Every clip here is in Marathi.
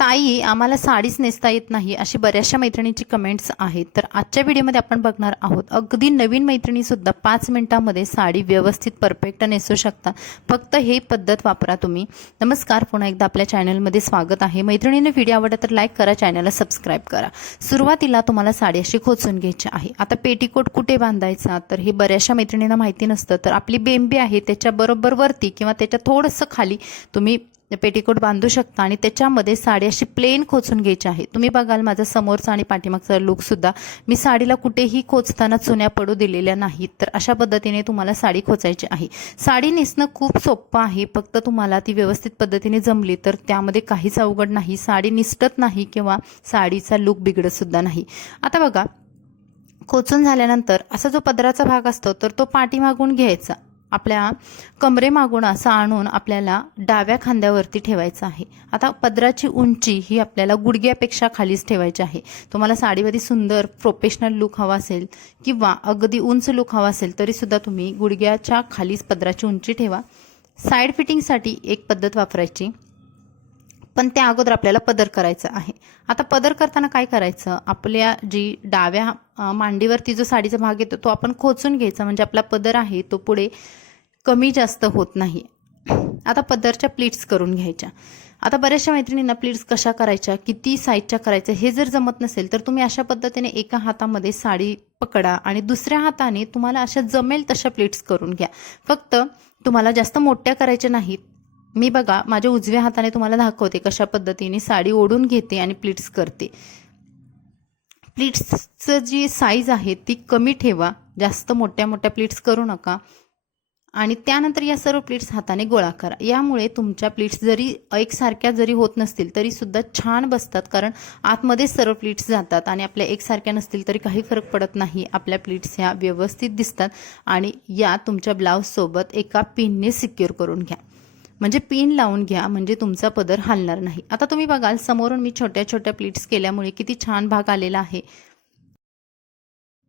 ताई आम्हाला साडीच नेसता येत नाही अशी बऱ्याचशा मैत्रिणींची कमेंट्स आहेत. तर आजच्या व्हिडिओमध्ये आपण बघणार आहोत अगदी नवीन मैत्रिणीसुद्धा पाच मिनिटांमध्ये साडी व्यवस्थित परफेक्ट नेसू शकता. फक्त हे पद्धत वापरा तुम्ही. नमस्कार पुन्हा एकदा आपल्या चॅनलमध्ये स्वागत आहे. मैत्रिणीने व्हिडिओ आवडला तर लाईक करा चॅनलला सबस्क्राईब करा. सुरुवातीला तुम्हाला साडी अशी खोचून घ्यायची आहे. आता पेटीकोट कुठे बांधायचा? तर हे बऱ्याचशा मैत्रिणींना माहिती नसतं. तर आपली बेंबी आहे त्याच्या बरोबर वरती किंवा त्याच्या थोडंसं खाली तुम्ही पेटीकोट बांधू शकता आणि त्याच्यामध्ये साडी अशी प्लेन खोचून घ्यायची आहे. तुम्ही बघाल माझा समोरचा आणि पाठीमागचा लुकसुद्धा मी साडीला कुठेही खोचताना चुन्या पडू दिलेल्या नाहीत. तर अशा पद्धतीने तुम्हाला साडी खोचायची आहे. साडी नेसणं खूप सोपं आहे. फक्त तुम्हाला ती व्यवस्थित पद्धतीने जमली तर त्यामध्ये काहीच अवघड नाही. साडी निसटत नाही किंवा साडीचा लुक बिघडतसुद्धा नाही. आता बघा खोचून झाल्यानंतर असा जो पदराचा भाग असतो तर तो पाठीमागून घ्यायचा. आपल्या कमरेमागून असं आणून आपल्याला डाव्या खांद्यावरती ठेवायचं आहे. आता पदराची उंची ही आपल्याला गुडघ्यापेक्षा खालीच ठेवायची आहे. तुम्हाला साडीमध्ये सुंदर प्रोफेशनल लुक हवा असेल किंवा अगदी उंच लुक हवा असेल तरीसुद्धा तुम्ही गुडघ्याच्या खालीच पदराची उंची ठेवा. साईड फिटिंगसाठी एक पद्धत वापरायची. पण त्या अगोदर आपल्याला पदर करायचं आहे. आता पदर करताना काय करायचं? आपल्या जी डाव्या मांडीवरती जो साडीचा भाग येतो तो आपण खोचून घ्यायचा. म्हणजे आपला पदर आहे तो पुढे कमी जास्त होत नाही. आता पदरच्या प्लीट्स करून घ्यायच्या. आता बऱ्याचशा मैत्रिणींना प्लीट्स कशा करायच्या? किती साईजच्या करायच्या हे जर जमत नसेल तर तुम्ही अशा पद्धतीने एका हातामध्ये साडी पकडा आणि दुसऱ्या हाताने तुम्हाला अशा जमेल तशा प्लीट्स करून घ्या. फक्त तुम्हाला जास्त मोठ्या करायच्या नाहीत मी बघा माझ्या उजव्या हाताने तुम्हाला दाखवते कशा पद्धतीने साडी ओढून घेते आणि प्लिट्स करते. प्लिट्सचं जी साईज आहे ती कमी ठेवा. जास्त मोठ्या मोठ्या प्लिट्स करू नका. आणि त्यानंतर या सर्व प्लेट्स हाताने गोळा करा. यामुळे तुमच्या प्लेट्स जरी एकसारख्या जरी होत नसतील तरी सुद्धा छान बसतात. कारण आतमध्ये सर्व प्लेट्स जातात आणि आपल्या एकसारख्या नसतील तरी काही फरक पडत नाही. आपल्या प्लेट्स ह्या व्यवस्थित दिसतात आणि या तुमच्या ब्लाऊजसोबत एका पिनने सिक्युअर करून घ्या. म्हणजे पिन लावून घ्या म्हणजे तुमचा पदर हलणार नाही. आता तुम्ही बघाल समोरून मी छोट्या छोट्या प्लीट्स केल्यामुळे किती छान भाग आलेला आहे.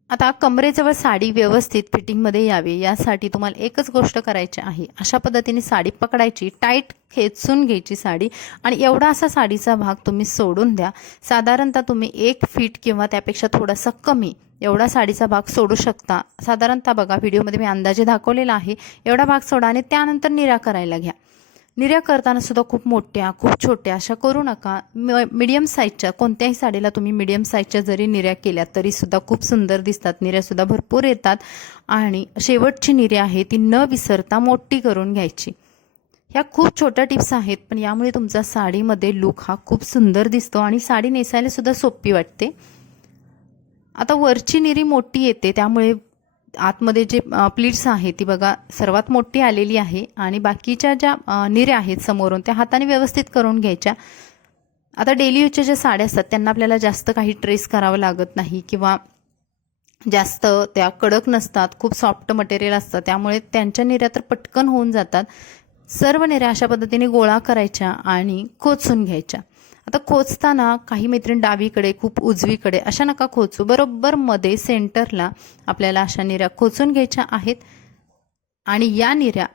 आता कमरेजवळ साडी व्यवस्थित फिटिंगमध्ये यावी यासाठी तुम्हाला एकच गोष्ट करायची आहे. अशा पद्धतीने साडी पकडायची टाईट खेचून घ्यायची साडी आणि एवढा असा साडीचा भाग तुम्ही सोडून द्या. साधारणतः तुम्ही एक फीट किंवा त्यापेक्षा थोडासा कमी एवढा साडीचा भाग सोडू शकता. साधारणतः बघा व्हिडिओमध्ये मी अंदाजे दाखवलेला आहे. एवढा भाग सोडा आणि त्यानंतर निरा करायला घ्या. निर्या करताना सुद्धा खूप मोठ्या खूप छोट्या अशा करू नका. मिडियम साईजच्या कोणत्याही साडीला तुम्ही मिडियम साईजच्या जरी निर्या केल्या तरी सुद्धा खूप सुंदर दिसतात. निर्या सुद्धा भरपूर येतात. आणि शेवटची निर्या आहे ती न विसरता मोठी करून घ्यायची. ह्या खूप छोट्या टिप्स आहेत पण यामुळे तुमचा साडीमध्ये लुक हा खूप सुंदर दिसतो आणि साडी नेसायला सुद्धा सोपी वाटते. आता वरची निरी मोठी येते त्यामुळे आतमध्ये जे प्लीट्स आहे ती बघा सर्वात मोठी आलेली आहे आणि बाकीच्या ज्या निऱ्या आहेत समोरून त्या हाताने व्यवस्थित करून घ्यायच्या. आता डेली यूजच्या ज्या साड्या असतात त्यांना आपल्याला जास्त काही ट्रेस करावं लागत नाही किंवा जास्त त्या कडक नसतात खूप सॉफ्ट मटेरियल असतं त्यामुळे त्यांच्या निर्या तर पटकन होऊन जातात. सर्व निर्या अशा पद्धतीने गोळा करायच्या आणि खोचून घ्यायच्या. आता खोचताना काही मैत्रीण डावीकडे खूप उजवीकडे अशा नका खोचू. बरोबर मध्ये सेंटरला आपल्याला अशा निऱ्या खोचून घ्यायच्या आहेत. आणि या निऱ्या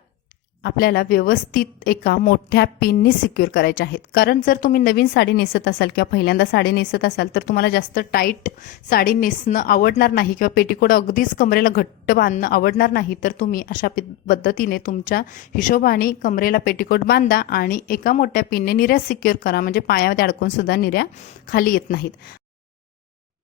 आपल्याला व्यवस्थित एका मोठ्या पिननी सिक्युअर करायच्या आहेत. कारण जर तुम्ही नवीन साडी नेसत असाल किंवा पहिल्यांदा साडी नेसत असाल तर तुम्हाला जास्त टाईट साडी नेसणं आवडणार नाही किंवा पेटीकोट अगदीच कमरेला घट्ट बांधणं आवडणार नाही तर तुम्ही अशा पद्धतीने तुमच्या हिशोबाने कमरेला पेटीकोट बांधा आणि एका मोठ्या पिनने निर्या सिक्युअर करा. म्हणजे पायामध्ये अडकून सुद्धा निर्या खाली येत नाहीत.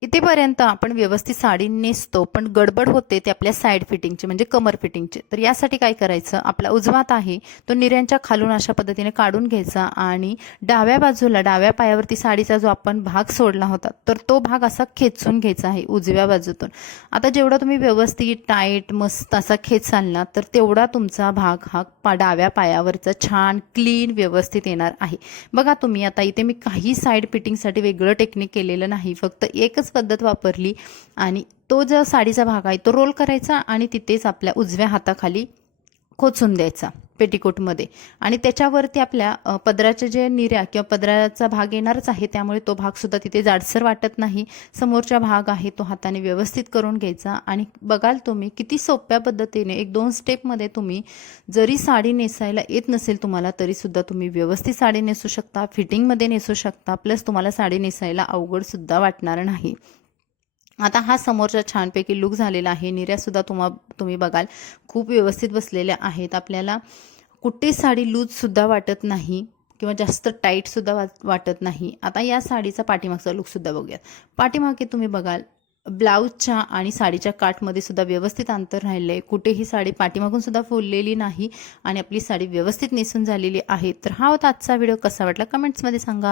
इथेपर्यंत आपण व्यवस्थित साडी नेसतो पण गडबड होते ते आपल्या साईड फिटिंगचे म्हणजे कमर फिटिंगचे तर यासाठी काय करायचं? आपला उजवात आहे तो निर्यांच्या खालून अशा पद्धतीने काढून घ्यायचा आणि डाव्या बाजूला डाव्या पायावरती साडीचा जो आपण भाग सोडला होता तर तो भाग असा खेचून घ्यायचा आहे उजव्या बाजूतून. आता जेवढा तुम्ही व्यवस्थित टाईट मस्त असा खेचाल ना तर तेवढा तुमचा भाग हा पा डाव्या पायावरचा छान क्लीन व्यवस्थित येणार आहे. बघा तुम्ही आता इथे मी काही साईड फिटिंगसाठी वेगळं टेक्निक केलेलं नाही फक्त एकच पद्धत वापरली आणि तो जो साडीचा भाग आहे तो रोल करायचा आणि तिथेच आपल्या उजव्या हाताखाली खोचून द्यायचा. पेटिकोटमध्ये. आणि त्याच्यावरती आपल्या पदराचे जे निर्या किंवा पदराचा भाग येणारच आहे त्यामुळे तो भाग सुद्धा तिथे जाडसर वाटत नाही. समोरचा भाग आहे तो हाताने व्यवस्थित करून घ्यायचा. आणि बघाल तुम्ही किती सोप्या पद्धतीने एक दोन स्टेपमध्ये तुम्ही जरी साडी नेसायला येत नसेल तुम्हाला तरी सुद्धा तुम्ही व्यवस्थित साडी नेसू शकता फिटिंगमध्ये नेसू शकता प्लस तुम्हाला साडी नेसायला अवघड सुद्धा वाटणार नाही. आता हा समोरचा छानपैकी लुक झालेला आहे. निर्यासुद्धा तुम्हा तुम्ही बघाल. खूप व्यवस्थित बसलेल्या आहेत. आपल्याला कुठे साडी लूजसुद्धा वाटत नाही किंवा जास्त टाईटसुद्धा वा वाटत नाही. आता या साडीचा पाठीमागचा लुकसुद्धा बघूयात. पाठीमागे तुम्ही बघाल ब्लाऊजच्या आणि साडीच्या काठमध्ये सुद्धा व्यवस्थित अंतर राहिलं आहे कुठेही साडी पाठीमागून सुद्धा फुललेली नाही आणि आपली साडी व्यवस्थित नेसून झालेली आहे. तर हा होता आजचा व्हिडिओ कसा वाटला? कमेंट्समध्ये सांगा.